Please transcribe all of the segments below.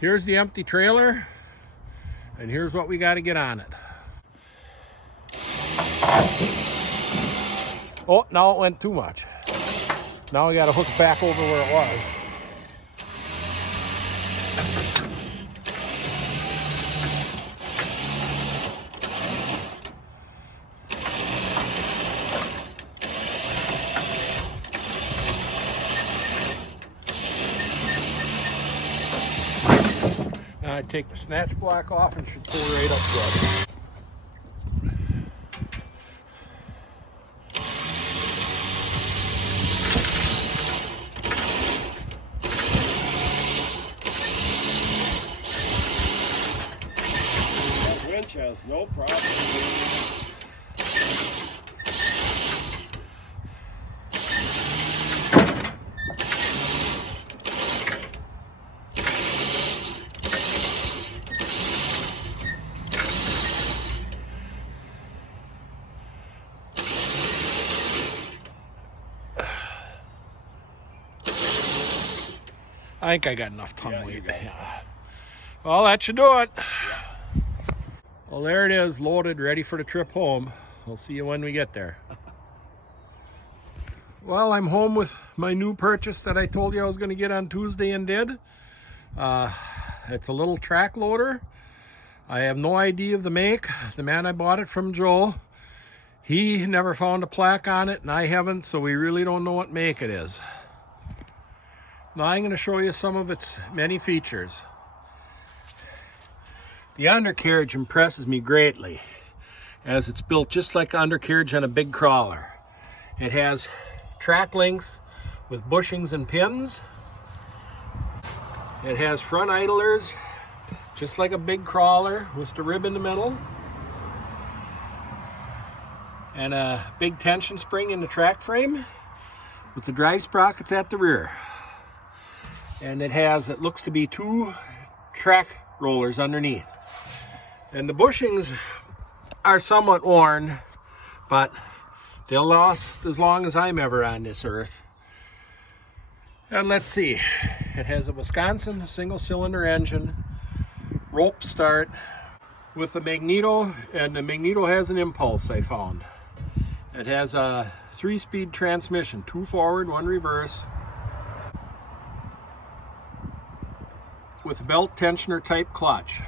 Here's the empty trailer, and here's what we got to get on it. Oh, now it went too much. Now we got to hook it back over where it was. Now I take the snatch block off and should pull right up good. Winch has no problem. I think I got enough ton weight. Yeah. Well, that should do it. Yeah. Well, there it is, loaded, ready for the trip home. We'll see you when we get there. Well, I'm home with my new purchase that I told you I was going to get on Tuesday and did. It's a little track loader. I have no idea of the make. The man I bought it from, Joe, he never found a plaque on it, and I haven't, so we really don't know what make it is. Now I'm going to show you some of its many features. The undercarriage impresses me greatly, as it's built just like undercarriage on a big crawler. It has track links with bushings and pins. It has front idlers, just like a big crawler with the rib in the middle. And a big tension spring in the track frame with the drive sprockets at the rear. And it has, it looks to be 2 track rollers underneath. And the bushings are somewhat worn, but they'll last as long as I'm ever on this earth. And let's see, it has a Wisconsin single-cylinder engine, rope start with the magneto, and the magneto has an impulse, I found. It has a 3-speed transmission, 2 forward, 1 reverse, with a belt tensioner type clutch.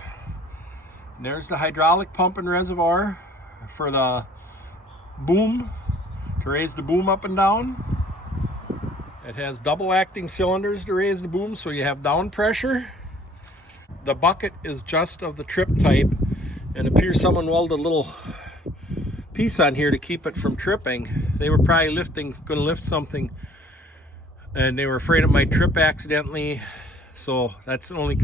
And there's the hydraulic pump and reservoir for the boom, to raise the boom up and down. It has double acting cylinders to raise the boom, so you have down pressure. The bucket is just of the trip type, and it appears someone welded a little piece on here to keep it from tripping. They were probably going to lift something, and they were afraid it might trip accidentally. So that's the only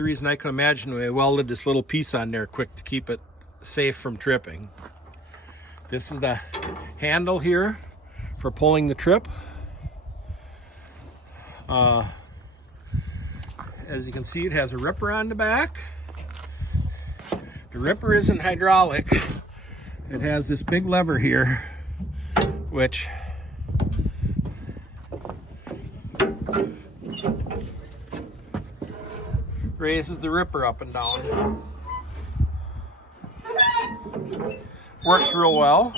reason I can imagine I welded this little piece on there quick to keep it safe from tripping. This is the handle here for pulling the trip. As you can see, it has a ripper on the back. The ripper isn't hydraulic. It has this big lever here, which raises the ripper up and down. Works real well.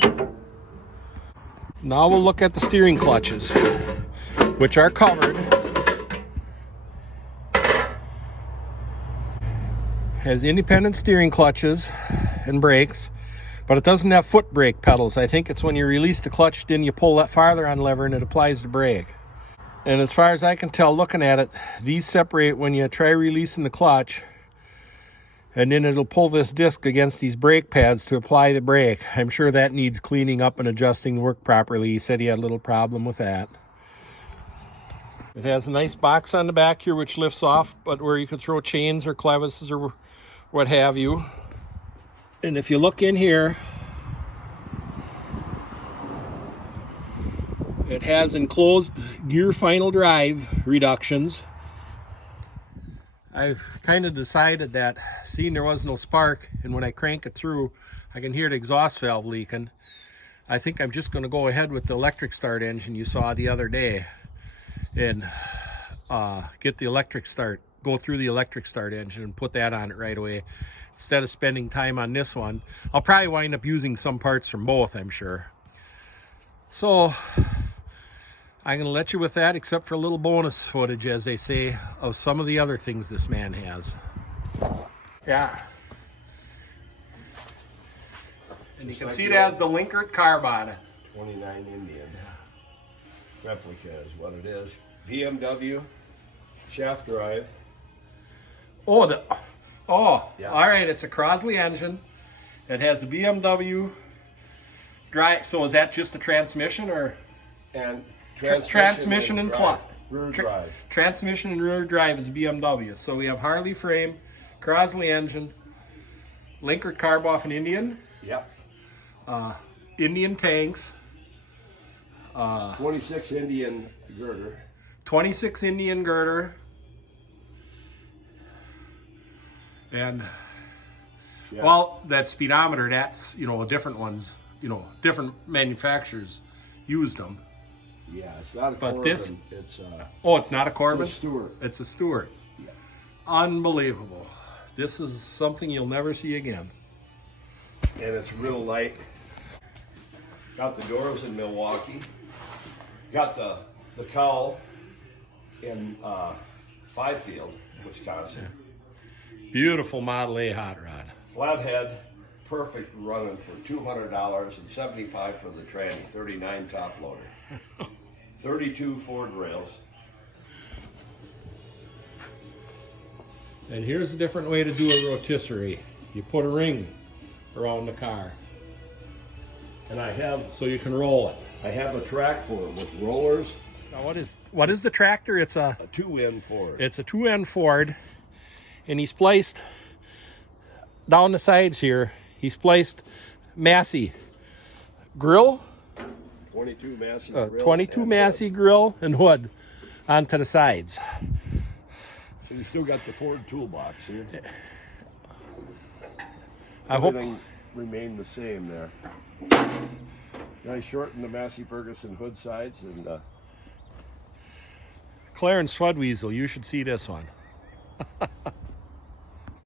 Now we'll look at the steering clutches, which are covered. Has independent steering clutches and brakes, but it doesn't have foot brake pedals. I think it's when you release the clutch, then you pull that farther on the lever and it applies the brake. And as far as I can tell looking at it, these separate when you try releasing the clutch, and then it'll pull this disc against these brake pads to apply the brake. I'm sure that needs cleaning up and adjusting to work properly. He said he had a little problem with that. It has a nice box on the back here which lifts off, but where you could throw chains or clevises or what have you. And if you look in here, it has enclosed gear final drive reductions. I've kind of decided that, seeing there was no spark, and when I crank it through, I can hear the exhaust valve leaking. I think I'm just going to go ahead with the electric start engine you saw the other day and get the electric start go through the electric start engine and put that on it right away instead of spending time on this one. I'll probably wind up using some parts from both, I'm sure. So I'm going to let you with that, except for a little bonus footage, as they say, of some of the other things this man has. Yeah. And you can see it has the Linkert carb on it. 29 Indian. Replica is what it is. BMW shaft drive. Oh, Yeah. All right. It's a Crosley engine. It has a BMW drive. So is that just a transmission or And transmission and clutch? Rear drive. Transmission and rear drive is BMW. So we have Harley frame, Crosley engine, Linkert carb off an Indian, Yep. Indian tanks, 26 Indian girder. 26 Indian girder, and Yeah. well, that speedometer, that's, different ones, different manufacturers used them. Yeah, it's not a But Corbin. this- It's It's not a Corbin? It's a Stewart. It's a Stewart. Yeah. Unbelievable. This is something you'll never see again. And it's real light. Got the doors in Milwaukee. Got the cowl in Fifield, Wisconsin. Beautiful Model A hot rod. Flathead, perfect running for $200 and $75 for the tranny. 39 top loader. 32 Ford rails. And here's a different way to do a rotisserie. You put a ring around the car And I have so you can roll it. a track for it with rollers. Now what is the tractor? It's a A 2-in Ford. It's a 2N Ford, and he's placed down the sides here. He's placed Massey grill, 22 Massey grill. 22 and Massey grill and hood onto the sides. So you still got the Ford toolbox here. I hope. Everything remained the same there. I shortened the Massey Ferguson hood sides and Clarence Floodweasel, you should see this one.